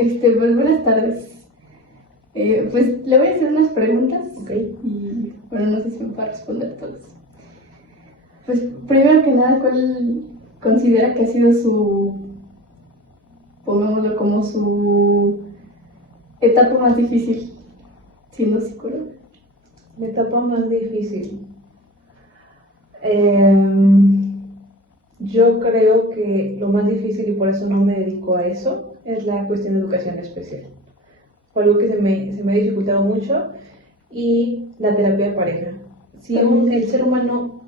Pues buenas tardes. Pues le voy a hacer unas preguntas. Ok. Y bueno, no sé si me puede responder todas. Pues primero que nada, ¿cuál considera que ha sido pongámoslo como su etapa más difícil siendo psicóloga? La etapa más difícil. Yo creo que lo más difícil, y por eso no me dedico a eso, es la cuestión de educación especial. Fue algo que se me ha dificultado mucho, y la terapia de pareja. Si el ser humano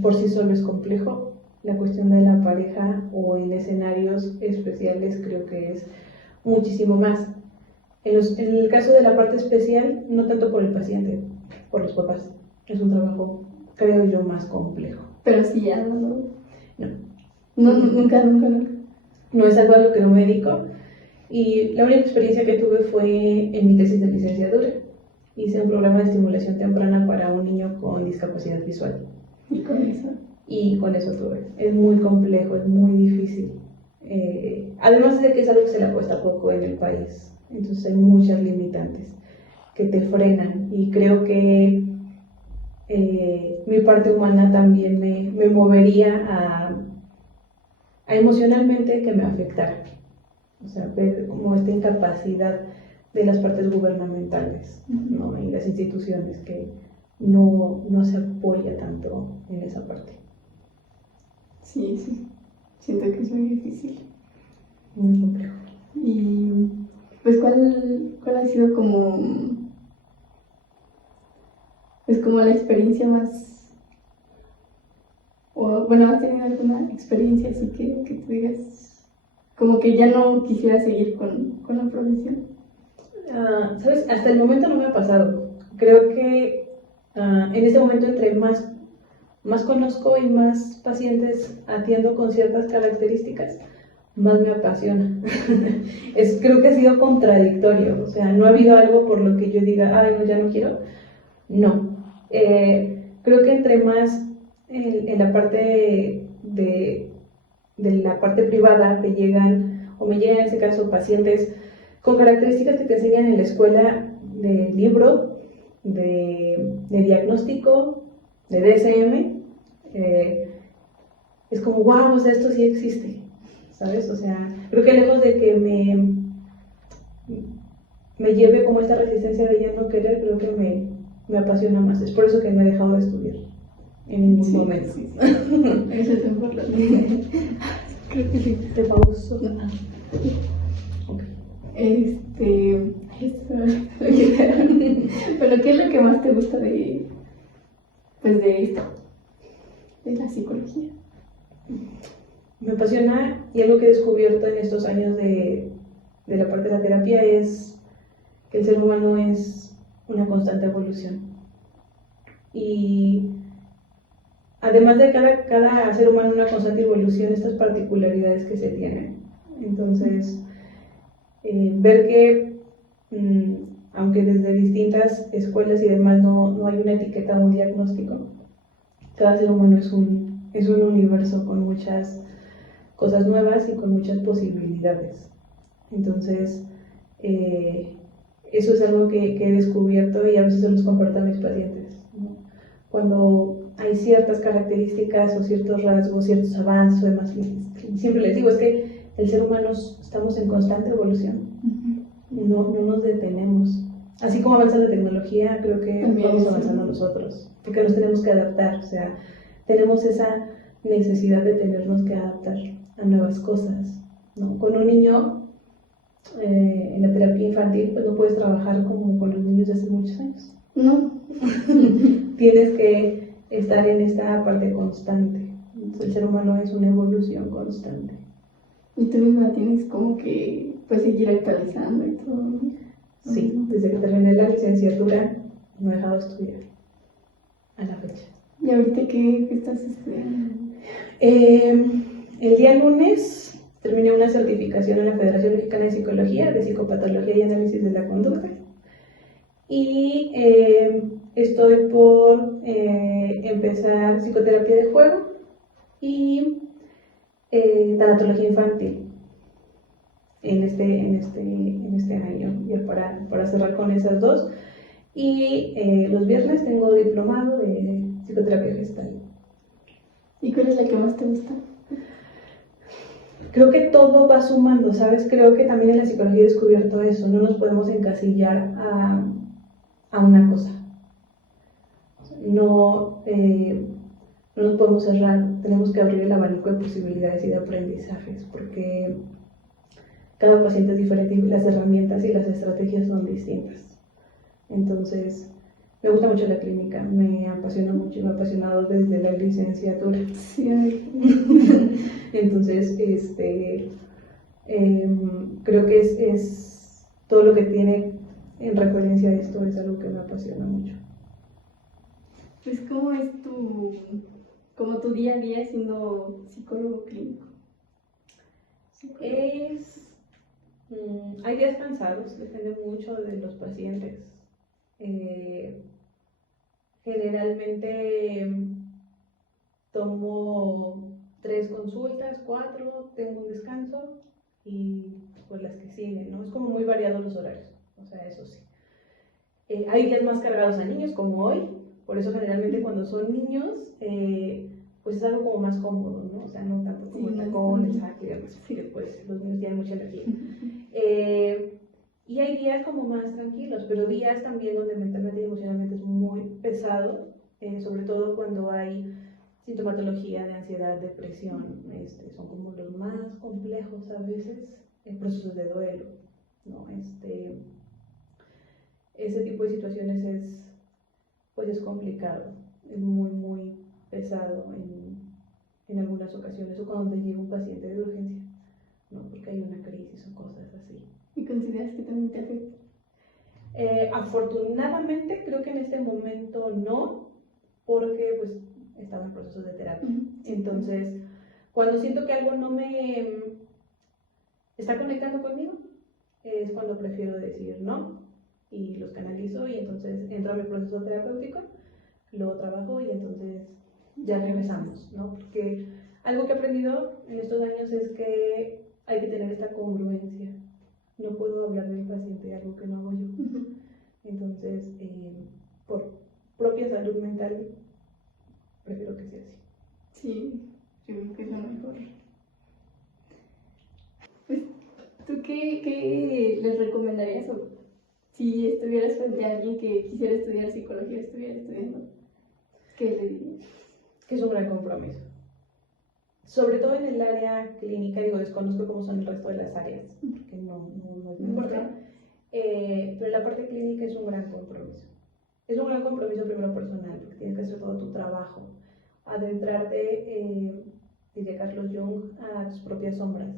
por sí solo es complejo, la cuestión de la pareja o en escenarios especiales creo que es muchísimo más. En el caso de la parte especial, no tanto por el paciente, por los papás. Es un trabajo, creo yo, más complejo. Pero sí, ya No. Nunca. No es algo a lo que no me dedico. Y la única experiencia que tuve fue en mi tesis de licenciatura. Hice un programa de estimulación temprana para un niño con discapacidad visual. ¿Y con eso? Y con eso tuve. Es muy complejo, es muy difícil. Además de que es algo que se le apuesta poco en el país. Entonces hay muchas limitantes que te frenan. Y creo que mi parte humana también me movería a emocionalmente que me afectara. O sea, ver como esta incapacidad de las partes gubernamentales, ¿no? Y las instituciones que no se apoya tanto en esa parte. Sí. Siento que es muy difícil. Muy complejo. Y pues ¿cuál ha sido como la experiencia más, o bueno, has tenido alguna experiencia así que tú digas como que ya no quisiera seguir con la profesión? ¿Sabes? Hasta el momento no me ha pasado. Creo que en este momento entre más conozco y más pacientes atiendo con ciertas características, más me apasiona. Creo que ha sido contradictorio. O sea, no ha habido algo por lo que yo diga, ay, no, ya no quiero. No. Creo que entre más en la parte de la parte privada te llegan, o me llegan en ese caso pacientes con características que te enseñan en la escuela de libro, de diagnóstico, de DSM, es como, wow, o sea, esto sí existe, ¿sabes? O sea, creo que lejos de que me lleve como esta resistencia de ya no querer, creo que me apasiona más. Es por eso que no he dejado de estudiar en ningún momento. Sí. Eso es importante. Creo que sí. ¿Te pauso? No. Okay. Pero ¿qué es lo que más te gusta de esto, de la psicología? Me apasiona, y algo que he descubierto en estos años de la parte de la terapia es que el ser humano es una constante evolución. Y además de cada ser humano una constante evolución, estas particularidades que se tienen. Entonces, ver que aunque desde distintas escuelas y demás no hay una etiqueta o un diagnóstico, cada ser humano es un universo con muchas cosas nuevas y con muchas posibilidades. Entonces, eso es algo que he descubierto, y a veces se los comparto a mis pacientes, ¿no? Cuando hay ciertas características o ciertos rasgos, ciertos avances o demás, siempre les digo, es que el ser humano estamos en constante evolución. No nos detenemos. Así como avanza la tecnología, creo que vamos avanzando nosotros, porque nos tenemos que adaptar. O sea, tenemos esa necesidad de tenernos que adaptar a nuevas cosas, ¿no? Con un niño en la terapia infantil, pues no puedes trabajar como con los niños de hace muchos años. No. Tienes que estar en esta parte constante. Entonces, el ser humano es una evolución constante. Y tú misma tienes como que pues seguir actualizando y todo, ¿no? Sí, desde que terminé la licenciatura no he dejado de estudiar a la fecha. ¿Y ahorita qué estás estudiando? El día lunes terminé una certificación en la Federación Mexicana de Psicología, de Psicopatología y Análisis de la Conducta. Y estoy por empezar psicoterapia de juego y tanatología infantil. en este año, ya para cerrar con esas dos. Y los viernes tengo diplomado de psicoterapia gestal. ¿Y cuál es la que más te gusta? Creo que todo va sumando, ¿sabes? Creo que también en la psicología he descubierto eso, no nos podemos encasillar a una cosa. No nos podemos cerrar, tenemos que abrir el abanico de posibilidades y de aprendizajes, porque cada paciente es diferente y las herramientas y las estrategias son distintas. Entonces, me gusta mucho la clínica, me apasiona mucho, me ha apasionado desde la licenciatura. Sí, Entonces, creo que es todo lo que tiene en referencia a esto es algo que me apasiona mucho. Pues, ¿cómo es tu día a día siendo psicólogo clínico? Hay días cansados, depende mucho de los pacientes. Generalmente tomo 3 consultas, 4, tengo un descanso y pues las que siguen, ¿no? Es como muy variado los horarios, o sea, eso sí. Hay días más cargados a niños, como hoy, por eso generalmente cuando son niños, pues es algo como más cómodo, ¿no? O sea, no tanto como el tacón, el saco y demás, porque pues los niños tienen mucha energía. Y hay días como más tranquilos, pero días también donde mentalmente y emocionalmente es muy pesado, sobre todo cuando hay sintomatología de ansiedad, depresión, son como los más complejos a veces, procesos de duelo, ¿no? Ese tipo de situaciones es complicado, es muy, muy pesado en algunas ocasiones, o cuando te llega un paciente de urgencia, ¿no? Porque hay una crisis o cosas así. ¿Y consideras que también te afecta? Afortunadamente creo que en este momento no, porque pues estaba en proceso de terapia. Entonces, cuando siento que algo no me está conectando conmigo, es cuando prefiero decir no y los canalizo y entonces entro a mi proceso terapéutico, lo trabajo y entonces ya regresamos, ¿no? Porque algo que he aprendido en estos años es que hay que tener esta congruencia. No puedo hablar del paciente de algo que no hago yo. Entonces, por propia salud mental, prefiero que sea así. Sí, yo creo que es lo mejor. Pues, ¿tú qué les recomendarías si estuvieras frente a alguien que quisiera estudiar psicología, estuviera estudiando? ¿Qué le dirías? Que es un gran compromiso. Sobre todo en el área clínica, desconozco cómo son el resto de las áreas, porque no es mi fuerte. Pero en la parte clínica es un gran compromiso. Es un gran compromiso primero personal, porque tienes que hacer todo tu trabajo, adentrarte, diría Carlos Jung, a tus propias sombras,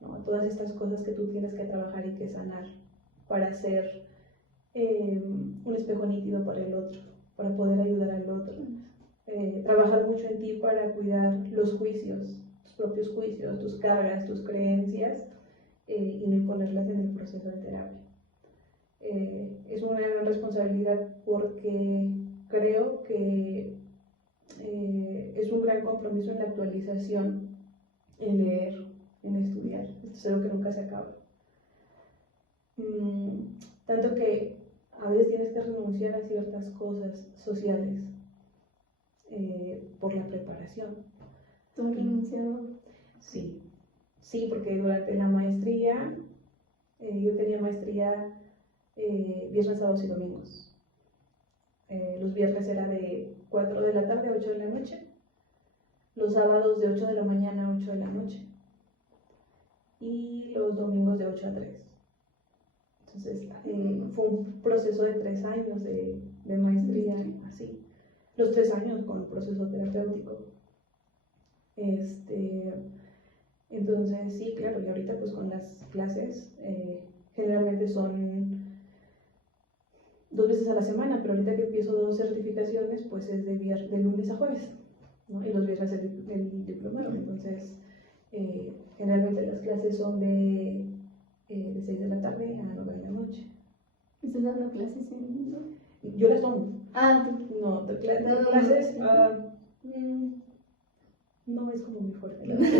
¿no? Todas estas cosas que tú tienes que trabajar y que sanar para ser un espejo nítido para el otro, para poder ayudar al otro. Trabajar mucho en ti para cuidar los juicios, tus propios juicios, tus cargas, tus creencias, y no imponerlas en el proceso de terapia. Es una gran responsabilidad porque creo que es un gran compromiso en la actualización, en leer, en estudiar. Esto es algo que nunca se acaba. Tanto que a veces tienes que renunciar a ciertas cosas sociales por la preparación. ¿Tú has renunciado? Sí, porque durante la maestría, yo tenía maestría viernes, sábados y domingos. Los viernes era de 4 de la tarde a 8 de la noche, los sábados de 8 de la mañana a 8 de la noche y los domingos de 8 a 3. Entonces fue un proceso de 3 años de maestría, así. Los 3 años con el proceso terapéutico. Entonces sí, claro, y ahorita pues con las clases generalmente son 2 veces a la semana, pero ahorita que empiezo 2 certificaciones pues es de lunes a jueves, ¿no? Y los viernes el diplomado. Entonces generalmente las clases son de 6 de la tarde a 9 de la noche. ¿Estás dando clases en...? Yo las tomo. Ah, no, clases no es como muy fuerte, la verdad.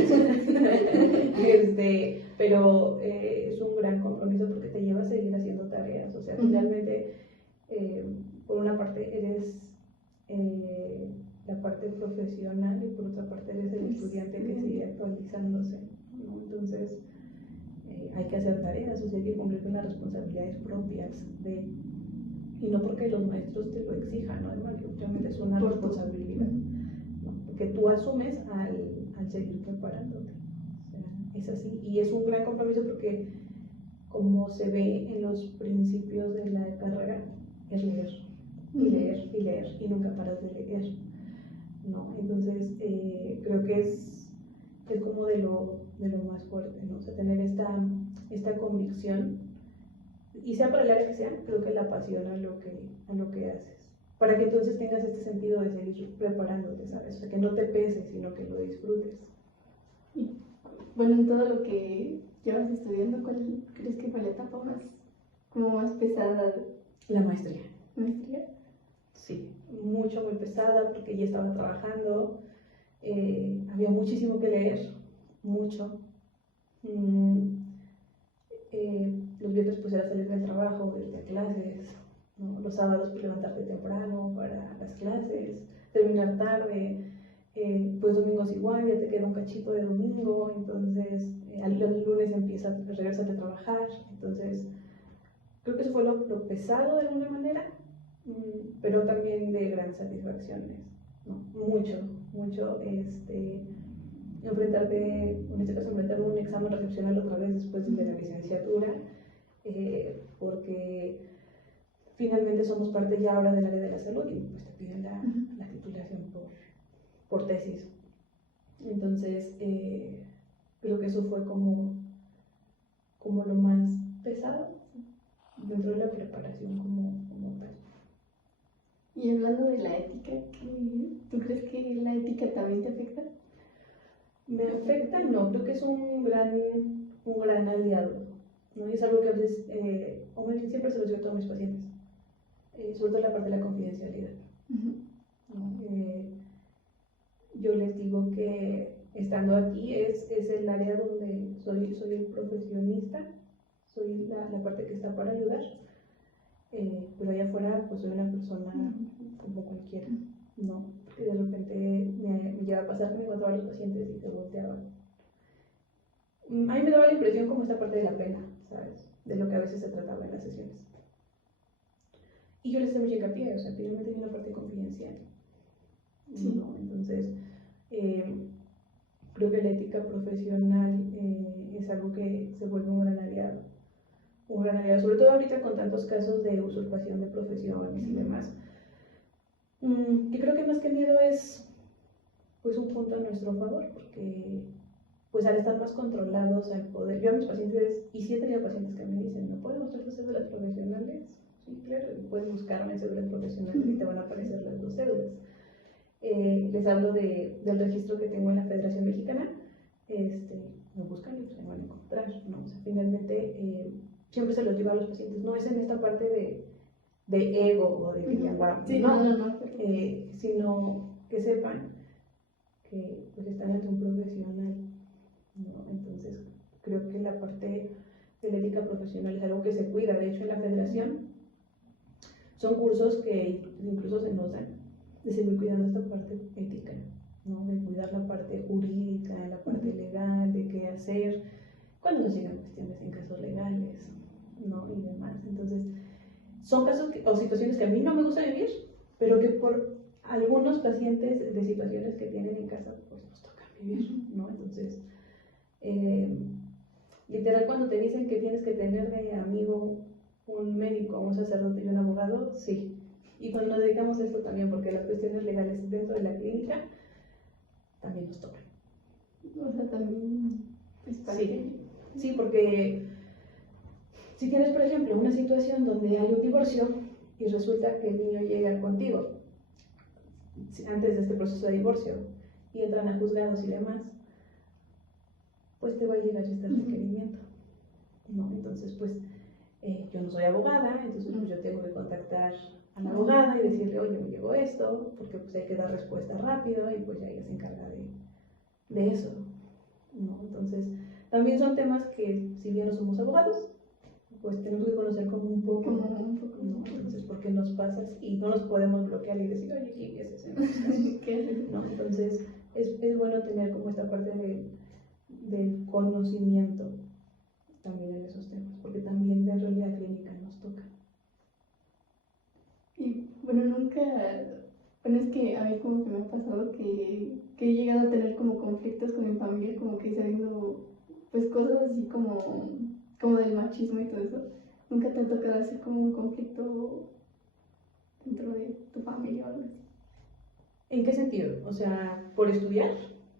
Pero es un gran compromiso porque te lleva a seguir haciendo tareas. O sea, finalmente, por una parte eres la parte profesional y por otra parte eres el estudiante que sigue actualizándose, ¿no? Entonces, hay que hacer tareas, o sea, hay que cumplir con las responsabilidades propias y no porque los maestros te lo exijan, ¿no? Además, realmente es una responsabilidad, ¿no? Que tú asumes al seguir preparándote. O sea, es así, y es un gran compromiso porque, como se ve en los principios de la carrera, es leer, y leer, y leer, y nunca paras de leer, ¿no? Entonces, creo que es como de lo más fuerte, ¿no? O sea, tener esta convicción, y sea para el área que sea, creo que la apasiona a lo que haces, para que entonces tengas este sentido de seguir preparándote, ¿sabes? O sea, que no te pese, sino que lo disfrutes. Y bueno, en todo lo que llevas estudiando, ¿cuál crees que fue la etapa más pesada? La maestría. ¿Maestría? Sí, muy pesada porque ya estaba trabajando, había muchísimo que leer, mucho. Los viernes pues era salir del trabajo, irte a clases, ¿no? Los sábados pues levantarte temprano para las clases, terminar tarde, pues domingos igual, ya te queda un cachito de domingo, entonces al lunes regresas a trabajar, entonces creo que eso fue lo pesado de alguna manera, pero también de grandes satisfacciones, ¿no? Mucho, enfrentarme a un examen recepcional otra vez después de la licenciatura, porque finalmente somos parte ya ahora del área de la salud y pues te piden la titulación por tesis. Entonces, creo que eso fue como lo más pesado dentro de la preparación como tal. Y hablando de la ética, ¿tú crees que la ética también te afecta? Me afecta, no, creo que es un gran aliado, ¿no? Y es algo que a veces, o más bien siempre se lo digo a todos mis pacientes, sobre todo la parte de la confidencialidad. ¿No? Yo les digo que estando aquí es el área donde soy el profesionista, soy la parte que está para ayudar, pero allá afuera pues soy una persona como cualquiera, ¿no? Porque de repente me llega a pasar que me encontraba a los pacientes y se volteaban. A mí me daba la impresión como esta parte de la pena, ¿sabes? De lo que a veces se trataba en las sesiones. Y yo les hacía mucha hincapié, o sea, finalmente hay una parte confidencial, ¿no? Entonces, creo que la ética profesional es algo que se vuelve un gran aliado, sobre todo ahorita con tantos casos de usurpación de profesiones y demás. Y creo que más que miedo es pues un punto a nuestro favor, porque pues al estar más controlados, al poder, yo a mis pacientes, y sí he tenido pacientes que me dicen, ¿no puedes mostrar las cédulas profesionales? Sí, claro, puedes buscarme cédulas profesionales y te van a aparecer las dos cédulas. Les hablo del registro que tengo en la Federación Mexicana, lo buscan y se van a encontrar, ¿no? O sea, finalmente, siempre se los digo a los pacientes, no es en esta parte de ego o de que llamamos, sí, no, sino que sepan que pues están ante un profesional, ¿no? Entonces creo que la parte de la ética profesional es algo que se cuida. De hecho, en la federación son cursos que incluso se nos dan de seguir cuidando esta parte ética, ¿no? De cuidar la parte jurídica, la parte legal, de qué hacer cuando nos llegan cuestiones en casos legales, ¿no? Y demás. Entonces son casos o situaciones que a mí no me gusta vivir, pero que por algunos pacientes de situaciones que tienen en casa, pues nos toca vivir, ¿no? Entonces, literal, cuando te dicen que tienes que tener de amigo un médico, un sacerdote y un abogado, sí. Y cuando nos dedicamos a esto también, porque las cuestiones legales dentro de la clínica también nos tocan. O sea, también es parte. Sí, porque si tienes, por ejemplo, una situación donde hay un divorcio y resulta que el niño llega contigo antes de este proceso de divorcio y entran a juzgados y demás, pues te va a llegar este requerimiento, ¿no? Entonces, pues, yo no soy abogada, entonces pues yo tengo que contactar a la abogada y decirle, oye, me llegó esto, porque pues hay que dar respuesta rápido y pues ya ella se encarga de eso, ¿no? Entonces, también son temas que, si bien no somos abogados, pues tenemos que conocer como un poco, ¿no? Entonces, ¿por qué nos pasa? Y no nos podemos bloquear y decir, oye, ¿qué es eso? ¿No? Entonces, es bueno tener como esta parte del conocimiento también en esos temas, porque también la realidad clínica nos toca. Y bueno, nunca, bueno, es que a mí como que me ha pasado que he llegado a tener como conflictos con mi familia, como que sabiendo pues cosas así como del machismo y todo eso. Nunca te ha tocado hacer como un conflicto dentro de tu familia o algo así. ¿En qué sentido? O sea, ¿por estudiar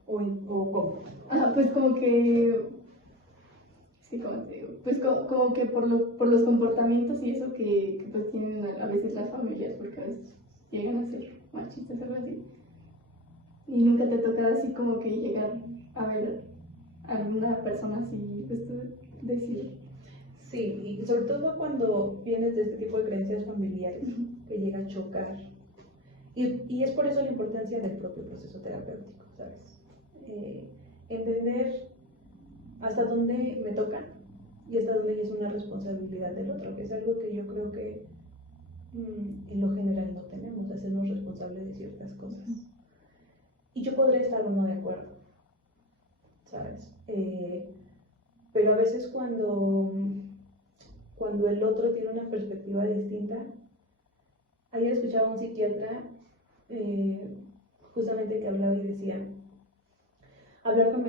o cómo? Ajá, pues como que, sí, como te digo, pues como que por los comportamientos y eso que pues tienen a veces las familias, porque a veces llegan a ser machistas o algo así. Y nunca te ha tocado así como que llegar a ver a alguna persona así, pues tú decir. Sí, y sobre todo cuando vienes de este tipo de creencias familiares que llega a chocar. Y es por eso la importancia del propio proceso terapéutico, ¿sabes? Entender hasta dónde me toca y hasta dónde ya es una responsabilidad del otro, que es algo que yo creo que en lo general no tenemos, hacernos responsables de ciertas cosas. Y yo podría estar o no de acuerdo, ¿sabes? Pero a veces cuando el otro tiene una perspectiva distinta, ayer escuchaba a un psiquiatra justamente que hablaba y decía, hablar con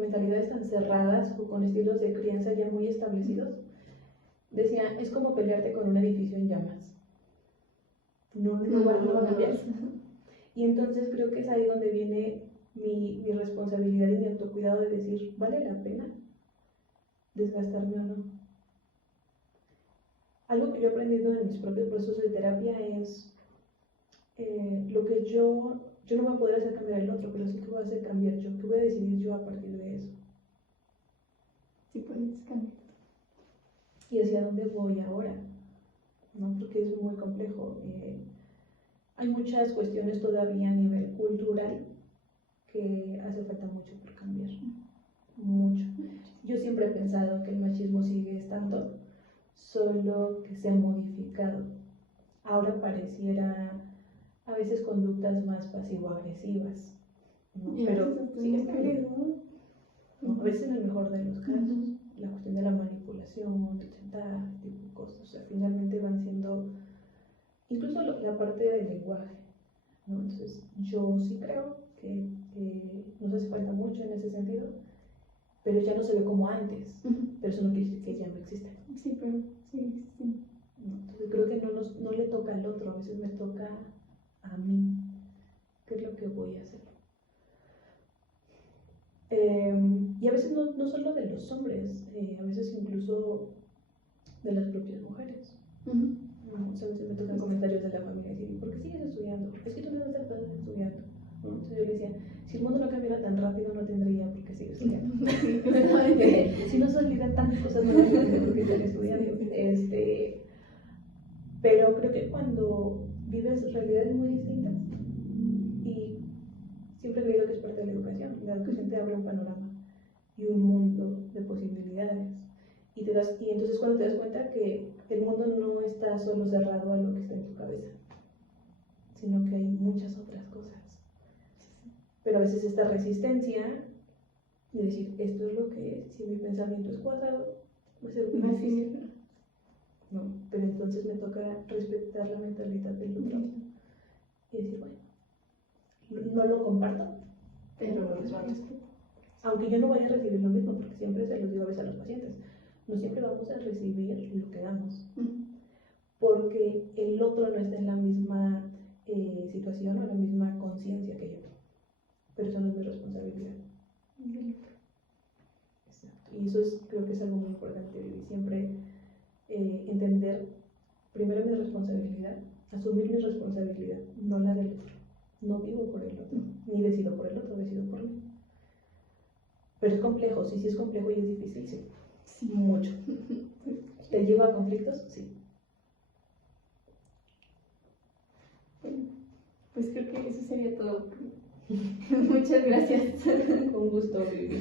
mentalidades tan cerradas o con estilos de crianza ya muy establecidos, decía, es como pelearte con un edificio en llamas. No va a cambiar. Y entonces creo que es ahí donde viene mi responsabilidad y mi autocuidado de decir, ¿vale la pena desgastarme o no? Algo que yo he aprendido en mis propios procesos de terapia es lo que yo no voy a poder hacer cambiar el otro, pero sí que voy a hacer cambiar yo, que voy a decidir yo a partir de eso. Sí, puedes cambiar. ¿Y hacia dónde voy ahora? ¿No? Porque es muy complejo. Hay muchas cuestiones todavía a nivel cultural que hace falta mucho por cambiar. Mucho. Yo siempre he pensado que el machismo sigue estando, solo que se ha modificado. Ahora pareciera a veces conductas más pasivo-agresivas, ¿no? Pero sigue estando. ¿No? A veces en el mejor de los casos, la cuestión de la manipulación, del chantaje, tipo de cosas, o sea, finalmente van siendo, incluso la parte del lenguaje, ¿no? Entonces, yo sí creo que nos hace falta mucho en ese sentido, pero ya no se ve como antes, pero eso no quiere decir que ya no existe. Sí, pero sí. Entonces, creo que no le toca al otro, a veces me toca a mí, qué es lo que voy a hacer. Y a veces no solo de los hombres, a veces incluso de las propias mujeres. Muchas veces me tocan comentarios de la familia y ¿por qué sigues estudiando? Es que tú no estás estudiando. Entonces yo le decía, si el mundo no cambiara tan rápido no tendría por qué seguir estudiando. Si no se olvidan tantas cosas, no tendría por qué seguir estudiando. Pero creo que cuando vives realidades muy distintas, y siempre he creído que es parte de la educación te abre un panorama y un mundo de posibilidades. Y entonces cuando te das cuenta que el mundo no está solo cerrado a lo que está en tu cabeza, sino que hay muchas otras cosas. Pero a veces esta resistencia de decir, esto es lo que es, si mi pensamiento es cuadrado, va a ser muy difícil. No, pero entonces me toca respetar la mentalidad del otro y decir, bueno, no lo comparto, pero lo respeto. Aunque yo no vaya a recibir lo mismo, porque siempre se los digo a veces a los pacientes, no siempre vamos a recibir lo que damos, porque el otro no está en la misma situación o en la misma conciencia que yo, pero eso no es mi responsabilidad. Exacto. Y eso creo que es algo muy importante, y siempre entender primero mi responsabilidad, asumir mi responsabilidad, no la del otro. No vivo por el otro, ni decido por el otro, decido por mí. Pero es complejo, sí es complejo y es difícil, sí, mucho. ¿Te lleva a conflictos? Sí. Pues creo que eso sería todo Muchas gracias. Un gusto, Vivi.